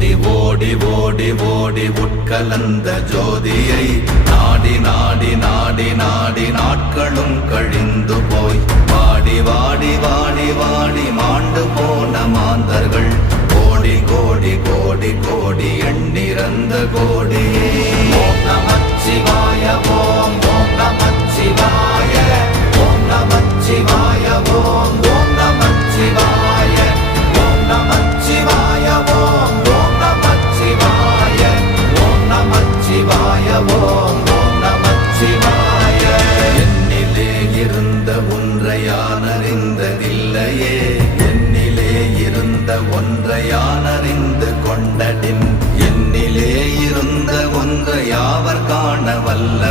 ஓடி ஓடி ஓடி ஓடி உட்கலந்த ஜோதியை நாடி நாடி நாடி நாடி நாட்களும் கழிந்து போய் வாடி வாடி வாடி வாடி மாண்டு போன மாந்தர்கள் கோடி கோடி கோடி கோடி எண்ணிறந்த கோடி. ஓம் நமச்சிவாய ஓம் ஓம் நமச்சிவாய ஓம் நமச்சிவாய ஓம் ஓம் நமச்சிவாய ஓம் நமச்சிவாய ஓம் ஓம் நமச்சிவாய ஓம் நமச்சிவாய ஓம் ஓம் நமச்சிவாய. என்னிலே இருந்த ஒன்றை யான் அறிந்ததில்லையே, என்னிலே இருந்த ஒன்றை யான் அறிந்து கொண்டடின், என்னிலே இருந்த ஒன்றை யாவர் காண வல்ல